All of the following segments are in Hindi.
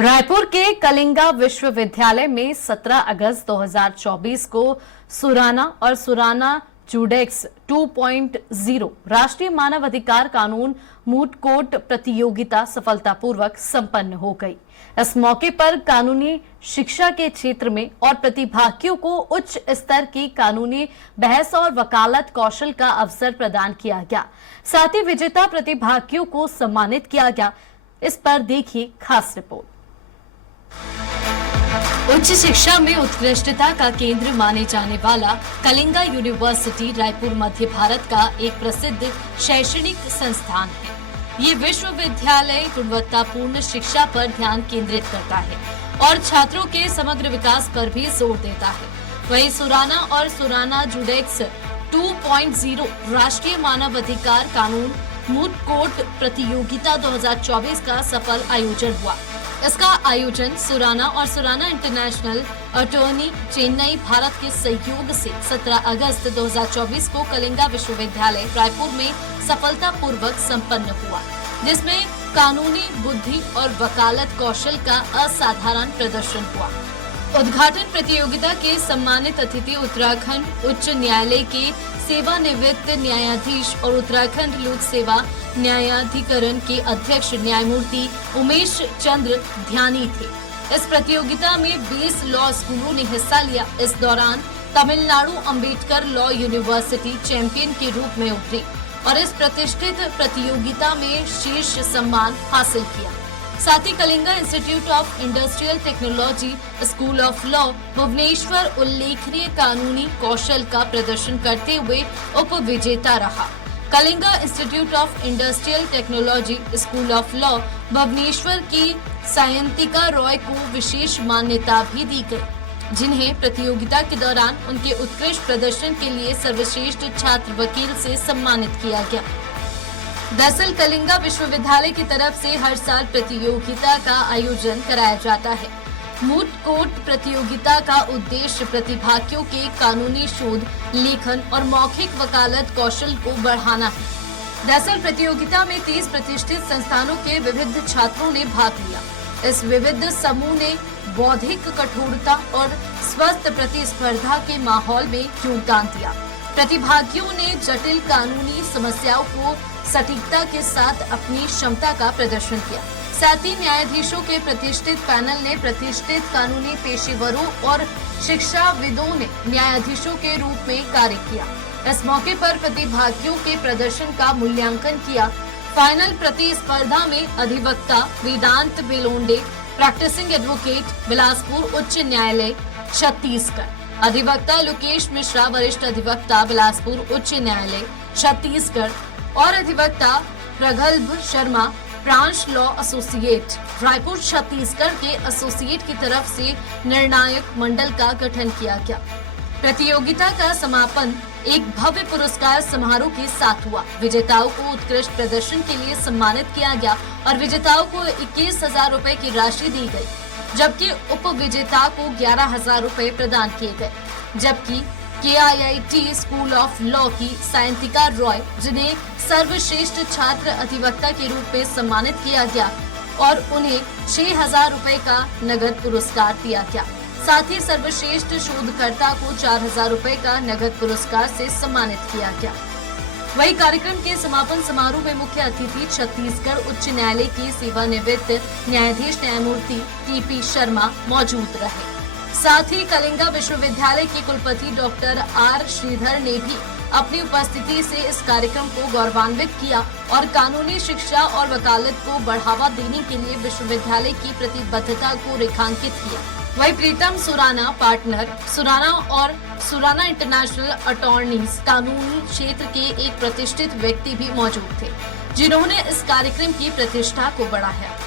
रायपुर के कलिंगा विश्वविद्यालय में 17 अगस्त 2024 को सुराना और सुराना जुडेक्स 2.0 राष्ट्रीय मानव अधिकार कानून मूट कोर्ट प्रतियोगिता सफलतापूर्वक संपन्न हो गई। इस मौके पर कानूनी शिक्षा के क्षेत्र में और प्रतिभागियों को उच्च स्तर की कानूनी बहस और वकालत कौशल का अवसर प्रदान किया गया। साथ ही विजेता प्रतिभागियों को सम्मानित किया गया। इस पर देखिए खास रिपोर्ट। उच्च शिक्षा में उत्कृष्टता का केंद्र माने जाने वाला कलिंगा यूनिवर्सिटी रायपुर मध्य भारत का एक प्रसिद्ध शैक्षणिक संस्थान है। ये विश्वविद्यालय गुणवत्तापूर्ण शिक्षा पर ध्यान केंद्रित करता है और छात्रों के समग्र विकास पर भी जोर देता है। वहीं सुराना और सुराना जुडेक्स 2.0 राष्ट्रीय मानव अधिकार कानून मूट कोर्ट प्रतियोगिता 2024 का सफल आयोजन हुआ। इसका आयोजन सुराना और सुराना इंटरनेशनल अटॉर्नी चेन्नई भारत के सहयोग से 17 अगस्त 2024 को कलिंगा विश्वविद्यालय रायपुर में सफलतापूर्वक संपन्न हुआ, जिसमें कानूनी बुद्धि और वकालत कौशल का असाधारण प्रदर्शन हुआ। उद्घाटन प्रतियोगिता के सम्मानित अतिथि उत्तराखंड उच्च न्यायालय के सेवानिवृत्त न्यायाधीश और उत्तराखंड लोक सेवा न्यायाधिकरण के अध्यक्ष न्यायमूर्ति उमेश चंद्र ध्यानी थे। इस प्रतियोगिता में 20 लॉ स्कूलों ने हिस्सा लिया। इस दौरान Tamil Nadu Ambedkar law university champion के रूप में उभरी और इस प्रतिष्ठित प्रतियोगिता में शीर्ष सम्मान हासिल किया। साथ ही Kalinga institute of industrial technology school of law Bhubaneswar उल्लेखनीय कानूनी कौशल का प्रदर्शन करते हुए उप विजेता रहा। Kalinga institute of industrial technology school of law Bhubaneswar की सायंतिका रॉय को विशेष मान्यता भी दी गई, जिन्हें प्रतियोगिता के दौरान उनके उत्कृष्ट प्रदर्शन के लिए सर्वश्रेष्ठ छात्र वकील से सम्मानित किया गया। दरअसल कलिंगा विश्वविद्यालय की तरफ से हर साल प्रतियोगिता का आयोजन कराया जाता है। मूट कोर्ट प्रतियोगिता का उद्देश्य प्रतिभागियों के कानूनी शोध, लेखन और मौखिक वकालत कौशल को बढ़ाना है। दरअसल प्रतियोगिता में 30 प्रतिष्ठित संस्थानों के विविध छात्रों ने भाग लिया। इस विविध समूह ने बौद्धिक कठोरता और स्वस्थ प्रतिस्पर्धा के माहौल में योगदान दिया। प्रतिभागियों ने जटिल कानूनी समस्याओं को सटीकता के साथ अपनी क्षमता का प्रदर्शन किया। साथ ही न्यायाधीशों के प्रतिष्ठित पैनल ने प्रतिष्ठित कानूनी पेशेवरों और शिक्षाविदों ने न्यायाधीशों के रूप में कार्य किया। इस मौके पर प्रतिभागियों के प्रदर्शन का मूल्यांकन किया। फाइनल प्रतिस्पर्धा में अधिवक्ता वेदांत बेलोंडे प्रैक्टिसिंग एडवोकेट बिलासपुर उच्च न्यायालय छत्तीसगढ़, अधिवक्ता लोकेश मिश्रा वरिष्ठ अधिवक्ता बिलासपुर उच्च न्यायालय छत्तीसगढ़ और अधिवक्ता प्रगल्भ Sharma branch law associate Raipur Chhattisgarh के एसोसिएट की तरफ से निर्णायक मंडल का गठन किया गया। प्रतियोगिता का समापन एक भव्य पुरस्कार समारोह के साथ हुआ। विजेताओं को उत्कृष्ट प्रदर्शन के लिए सम्मानित किया गया और विजेताओं को 21,000 रुपए की राशि दी गई, जबकि उप विजेता को 11,000 रुपए प्रदान किए गए। जबकि KIIT स्कूल ऑफ लॉ की सायंतिका रॉय, जिन्हें सर्वश्रेष्ठ छात्र अधिवक्ता के रूप में सम्मानित किया गया और उन्हें 6,000 रुपए का नगद पुरस्कार दिया गया। साथ ही सर्वश्रेष्ठ शोधकर्ता को 4,000 रुपए का नगद पुरस्कार से सम्मानित किया गया। वही कार्यक्रम के समापन समारोह में मुख्य अतिथि छत्तीसगढ़ उच्च न्यायालय के सेवानिवृत्त न्यायाधीश न्यायमूर्ति TP शर्मा मौजूद रहे। साथ ही कलिंगा विश्वविद्यालय के कुलपति डॉक्टर R श्रीधर ने भी अपनी उपस्थिति से इस कार्यक्रम को गौरवान्वित किया और कानूनी शिक्षा और वकालत को बढ़ावा देने के लिए विश्वविद्यालय की प्रतिबद्धता को रेखांकित किया। वही प्रीतम सुराना पार्टनर सुराना और सुराना इंटरनेशनल अटॉर्नीज कानूनी क्षेत्र के एक प्रतिष्ठित व्यक्ति भी मौजूद थे, जिन्होंने इस कार्यक्रम की प्रतिष्ठा को बढ़ाया।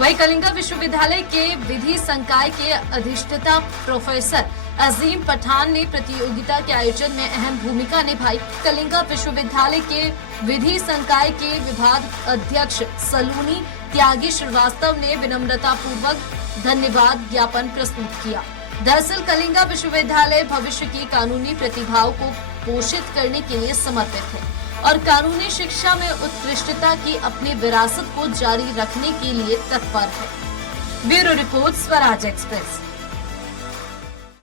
वही कलिंगा विश्वविद्यालय के विधि संकाय के अधिष्ठाता प्रोफेसर अजीम पठान ने प्रतियोगिता के आयोजन में अहम भूमिका निभाई। कलिंगा विश्वविद्यालय के विधि संकाय के विभाग अध्यक्ष सलूनी त्यागी श्रीवास्तव ने विनम्रता पूर्वक धन्यवाद ज्ञापन प्रस्तुत किया। दरअसल कलिंगा विश्वविद्यालय भविष्य की कानूनी प्रतिभाओं को पोषित करने के लिए समर्पित है और कानूनी शिक्षा में उत्कृष्टता की अपनी विरासत को जारी रखने के लिए तत्पर है। Bureau report, Swaraj express.